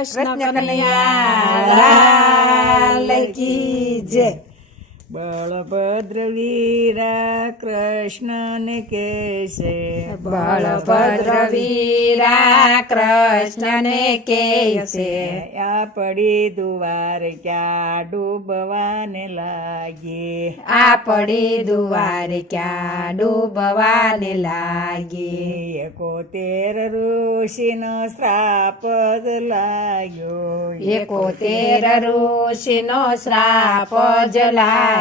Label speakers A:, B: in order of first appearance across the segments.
A: કૃષ્ણ કનૈયા.
B: કી જય.
A: બળભદ્ર વીરા કૃષ્ણને કેસે
B: બળભદ્ર વીરા કૃષ્ણને કેસે
A: આ પડી દુવાર ક્યાં ડૂબવાને લાગી?
B: આ પડી દુવાર ક્યાં ડૂબવાને લાગી?
A: એકોતેર ઋષિનો શ્રાપ જ લાગ્યો.
B: એકોતેર ઋષિનો શ્રાપ જ લાગ્યો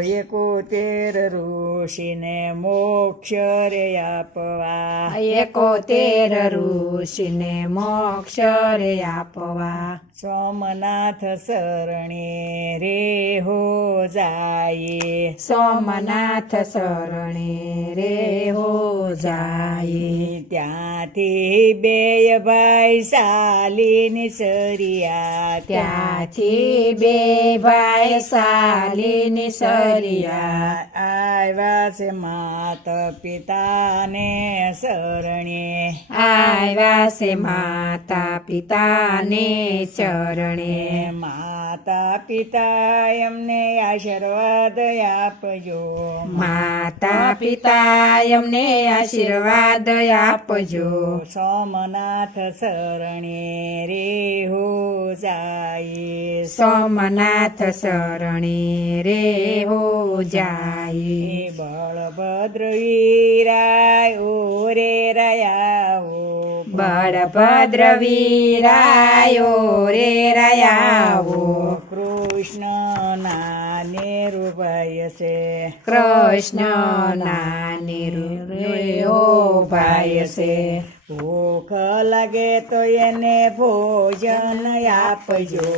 A: એકોતેર ઋષિને મોક્ષ રે આપવા.
B: એકોતેર ઋષિને મોક્ષ રે આપવા.
A: સોમનાથ શરણે રે હો જાય.
B: સોમનાથ શરણે રે હો જાય.
A: ત્યાંથી બે ભાઈ સાલીની સરિયા.
B: ત્યાંથી બે ભાઈ સાલીની સરિયા
A: આવ્યા છે માત પિતાને શરણે.
B: આવ્યા છે માતા પિતાને ચરણે
A: માતા પિતા એમને આશીર્વાદ આપજો.
B: માતા પિતા એમને આશીર્વાદ આપજો.
A: સોમનાથ શરણે રે હો જાય.
B: સોમનાથ શરણે રે હો જાય.
A: એ બળભદ્ર વીરાય ઓ રે રયાઓ
B: બળભદ્ર વીરાયો રે રયાવો
A: કૃષ્ણ નાને રૂપાય છે.
B: કૃષ્ણ નાની રો ભાઈ છે.
A: ભૂખ લાગે તો એને ભોજન આપજો.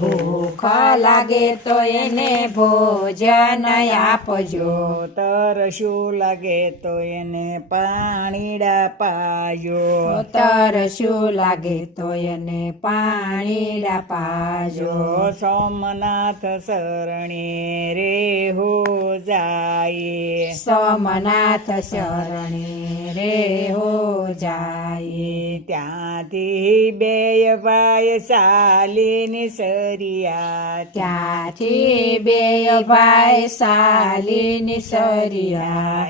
B: ભૂખ લાગે તો એને ભોજન આપજો.
A: તરશું લાગે તો એને પાણીડા પાજો
B: તરશું લાગે તો એને પાણી પાજો
A: સોમનાથ શરણે રે હો જાય.
B: સોમનાથ શરણે રે હો જાય
A: ત્યાંથી બે ભાઈ સાલીની સરિયા.
B: ત્યાંથી બે ભાઈ સાલીની સરિયા.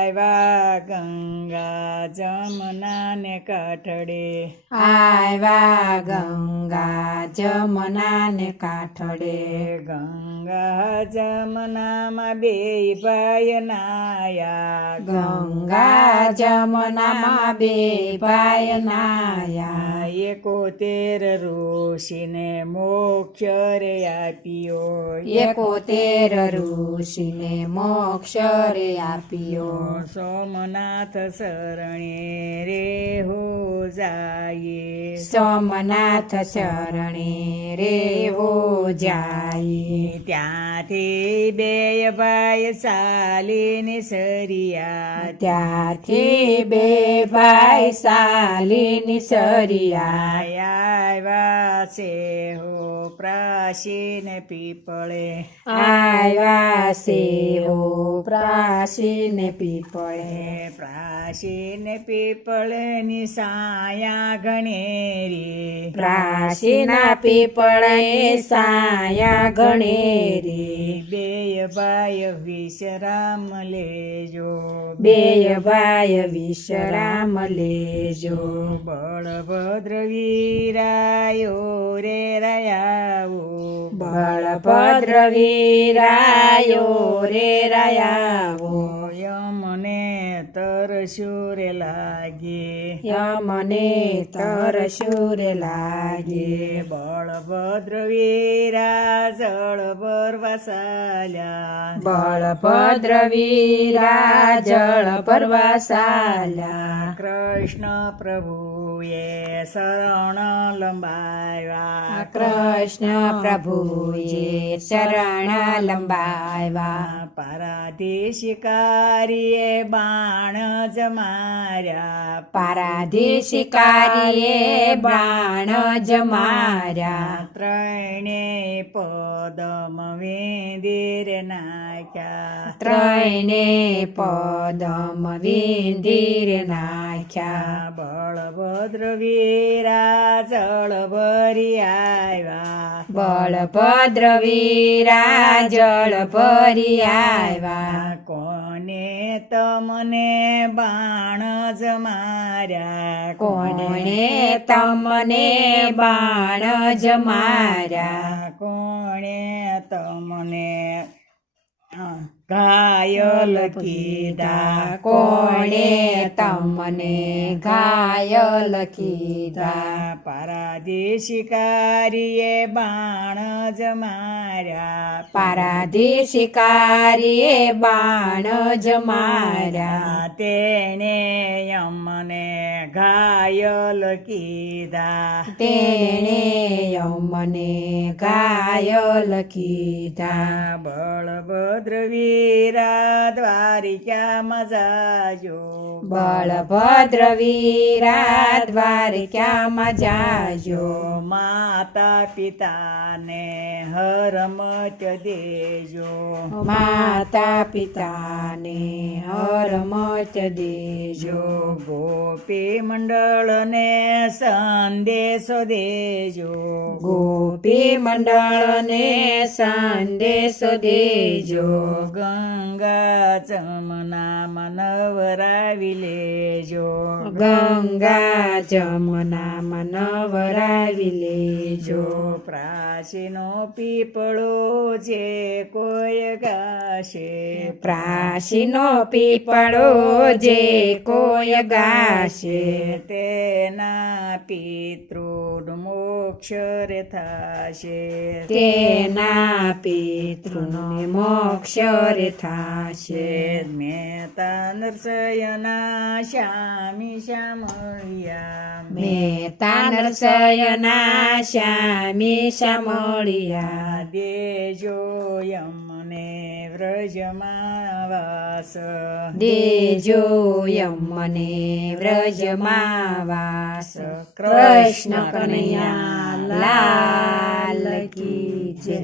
A: આવ્યા ગંગા જમના ને કાઠડે.
B: આવ્યા ગંગા જમના ને કાઠડે.
A: ગંગા જમનામાં બે ભાઈ નાયા.
B: ગંગા જમનામાં બે ભાઈ નાયા
A: એકોતેર ઋષિને મોક્ષ રે આપ્યો
B: એકોતેર ઋષિને મોક્ષ રે આપ્યો
A: સોમનાથ શરણે રે હો જાય
B: સોમનાથ શરણે રે હો જાય
A: ત્યાંથી બે ભાઈ સાલીને સરિયા
B: ત્યારથી બે ભાઈ સાલીની સરિયા
A: છે હો પ્રાચીન પીપળે.
B: આવ્યા છે હો પ્રાચીન પીપળે.
A: પ્રાચીન પીપળની સાયા ગણેરી.
B: પ્રાચીના પીપળે સાયા ગણેરી.
A: ભાઈ વિશ્રામ લેજો
B: બે ભાઈ વિશ્રામ લેજો.
A: બળભદ્ર વીરાયો રે રયાવો.
B: બળભદ્ર વીરાયો રે રયાવો.
A: યમને તરસ્યું રે લાગે.
B: યમને તરસુર લાગે.
A: બળભદ્ર વીરા જળ ભરવા ચાલ્યા
B: બળભદ્ર વીરા જળ પરવા સાલ્યા
A: કૃષ્ણ પ્રભુએ શરણ લંબાવ્યા.
B: કૃષ્ણ પ્રભુએ શરણ લંબાવ્યા
A: પરાધેશિકા શિકારીએ બાણ જમાર્યા
B: પારાધી શિકારીએ બાણ માર્યા.
A: ત્રણે પદમ વેંદીર નાખ્યા.
B: ત્રણે પદમ વિંધીર નાખ્યા.
A: બળભદ્ર વીરા જળ ભરી આવ્યા.
B: બળભદ્ર વીરા જળ ભરી આવ્યા
A: કોને તમને બાણ જમાર્યા
B: કોણે તમને બાણ જમાર્યા
A: કોણે તમને ઘાયલ કીધા
B: કોણે તમને ઘાયલ કીધા?
A: પરાધી શિકારીએ બાણ જ માર્યા.
B: પરાધી શિકારીએ બાણ જમાર્યા
A: તેને યમને ઘાયલ કીધા.
B: તેણે યમને ઘાયલ કીધા.
A: બળભદ્ર વીરા દ્વારિકામાં જાજો
B: બળભદ્ર વીરા દ્વારિકામાં જાજો
A: માતા પિતાને હરમત દેજો
B: માતા પિતાને હરમત દેજો
A: જો ગોપી મંડળને સંદેશો દેજો
B: ગોપી મંડળને સંદેશો દેજો
A: ગંગા જમના મનવરાવી લેજો
B: ગંગા જમના નવરાવી લેજો
A: પ્રાચીનો પીપળો જે કોઈ ગાશે
B: પ્રાચીનો પીપળો જે કોય ગાશે.
A: તેના પિતૃડ મોક્ષ રે થશે.
B: તેના પિતૃનો મોક્ષ રે થશે.
A: મહેતા નરસયના શ્યામી શ્યામળિયા.
B: મેતા નરસયના શ્યામી શામળિયા
A: દેજો યમને વ્રજમાં વાસ
B: દેજો યમને વ્રજમાં વાસ કૃષ્ણ કનૈયા લાલ કી જય